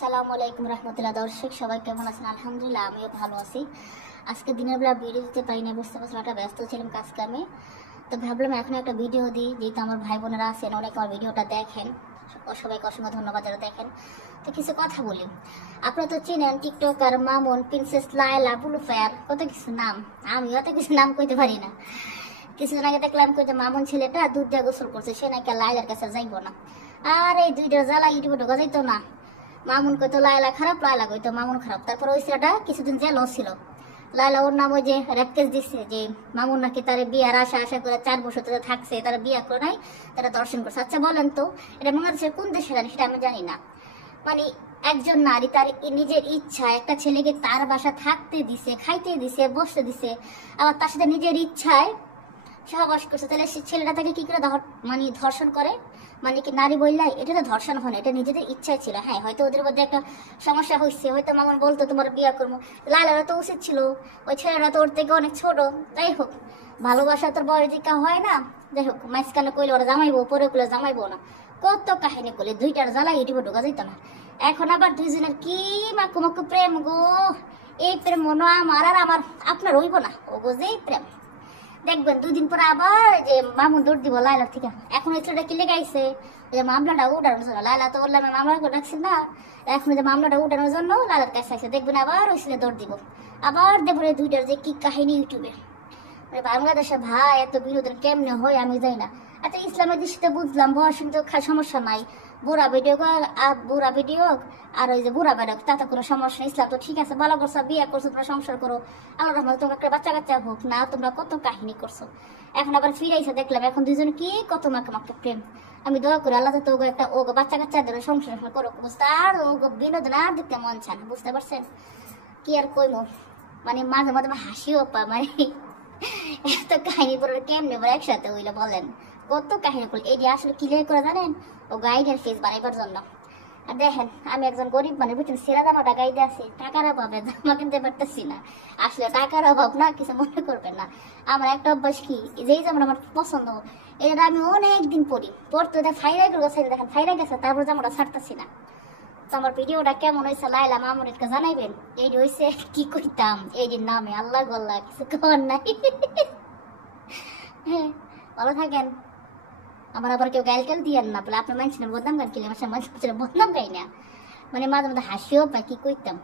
আসসালামু আলাইকুম রহমতুল্লাহ। দর্শক সবাই কেমন আছেন? আলহামদুলিল্লাহ আমিও ভালো আছি। আজকে দিনের বেলা ভিডিও দিতে পারি না, বুঝতে পারছিলাম একটা ব্যস্ত ছিলাম কাজ কামে। তো ভাবলাম এখন একটা ভিডিও দিই, যেহেতু আমার ভাই বোনেরা আছেন অনেক আমার ভিডিওটা দেখেন, সবাইকে অসংখ্য ধন্যবাদ যারা দেখেন। তো কিছু কথা বলি। আপনারা তো চেনেন টিকটকার মামুন, প্রিন্সেস লায়লা, বুলুফায়ার, কত কিছু নাম। আমিও তো কিছু নাম কইতে পারি না। কিছুদিন আগে দেখলাম যে মামুন ছেলেটা দুধ দিয়ে গোসল করছে, সে নাকি লায়লার কাছে যাইবো না। আর এই দুইটার জ্বালা ইউটিউবে ঢোকা যাইতো না। মামুন কইতো লায়লা খারাপ, লায়লা কইতো মামুন খারাপ। তারপর ওই ছেলেটা কিছুদিন জেলও ছিল। লায়লা ওর নাম ওই যে রেপ কেস দিচ্ছে যে মামুন নাকি তার বিয়ার আশা করে 4 বছর ধরে থাকছে, তারা বিয়া করে নাই, তারা দর্শন করছে। আচ্ছা বলেন তো, এটা বাংলাদেশের কোন দেশে জানি সেটা আমি জানি না। মানে একজন নারী তার নিজের ইচ্ছা একটা ছেলেকে তার বাসা থাকতে দিছে, খাইতে দিছে, বসতে দিছে, আবার তার সাথে নিজের ইচ্ছায় সহবাস করছে, তাহলে সে ছেলেটা তাকে কি করে মানে ধর্ষণ করে? মানে কি নারী বললাই এটা তো ধর্ষণ হয় না, এটা নিজেদের ইচ্ছায় ছিল। হ্যাঁ, হয়তো ওদের মধ্যে একটা সমস্যা হয়েছে, হয়তো মামুন বলতো তোমার বিয়ে করবো, লায়লারও তো উচিত ছিল, ওই ছেলেরা তো ওর থেকে অনেক ছোট। যাই হোক, ভালোবাসা তোর বয়স দিকা হয় না। যাই হোক, মাঝখানে কইলে ওরা জামাইবো, পরে কইলে জামাইবো না, কত কাহিনী করলে দুইটার জ্বালা ইউটিউবে ঢোকা যেত না। এখন আবার দুইজনের কি মাকু মাকু প্রেম গো। এই প্রেম মনে আমার আর আমার আপনার হইব না, ও গো যেই প্রেম। দেখবেন 2 দিন পরে আবার যে মামুন দৌড় দিব লায়লার থেকে। এখন ওই ছেলেটা কি লেগাইছে যে মামলাটা উঠানোর জন্য। লায়লা তো বললাম মামলা করে রাখছি না, এখন যে মামলাটা উঠানোর জন্য লায়লার কাছে আসছে। দেখবেন আবার ওই ছেলে দৌড় দিব, আবার দেখবেন এই দুইটার যে কি কাহিনী ইউটিউবে। মানে বাংলাদেশে ভাই এত বিনোদন কেমনে হয় আমি যাই না। আচ্ছা, ইসলামের দৃষ্টিতে বুঝলাম বয়স তো সমস্যা নাই, বুড়া ভিডিও আর ওই যে বুড়া বেড়ক তাতে কোনো সমস্যা নেই। ইসলাম তো ঠিক আছে, ভালো করছো, বিয়ে করছো, তোমরা সংসার করো, আল্লাহ রহমতে তোমার একটা বাচ্চা কাচ্চা হোক না, তোমরা কত কাহিনী করছো। এখন আবার ফিরাইছে দেখলাম, এখন দুইজন কি কত মাকে মাকে প্রেম। আমি দোয়া করি আল্লাহ তো একটা ও বাচ্চা কাচ্চা ধরে সংসার করো, বুঝতে আর ও বিনোদন আর দেখতে মন চান, বুঝতে পারছেন কি আর কইমো। মানে মাঝে মাঝে হাসিও পা, মানে এত কাহিনী পরে কেমনে একসাথে হইলে বলেন, কত কাহিনী করলে। এই যে আসলে ক্লিয়ার করে জানেন, ও গাইডের ফেস বানাইবার জন্য। আর দেখেন, আমি একজন গরিব মানে বুঝছেন, সেরা জামাটা গাইতে আছি, টাকার অভাবে জামা কিনতে পারতেছি না। আসলে টাকার অভাব না, কিছু মনে করবেন না। আমার একটা অভ্যাস কি, যেই জামাটা আমার পছন্দ এটা আমি অনেকদিন পরতে ফাইরাই গেছে, দেখেন ফাইরাই গেছে, তারপর জামাটা ছাড়তেছি না। তো আমার ভিডিওটা কেমন হয়েছে লাইলা মামুনকে জানাইবেন। এই যে হয়েছে কি কইতাম, এই যে নামে আল্লাহ গল্লা কিছু কর নাই। হ্যাঁ, ভালো থাকেন। আমার আবার কেউ গাইল টাইল দিয়েন না, বলে আপনার মানুষের বদনাম গান কিনে, আমার মানুষের বদনাম গাই না। মানে মাঝে মাঝে হাসিও পাই, কি কইতাম।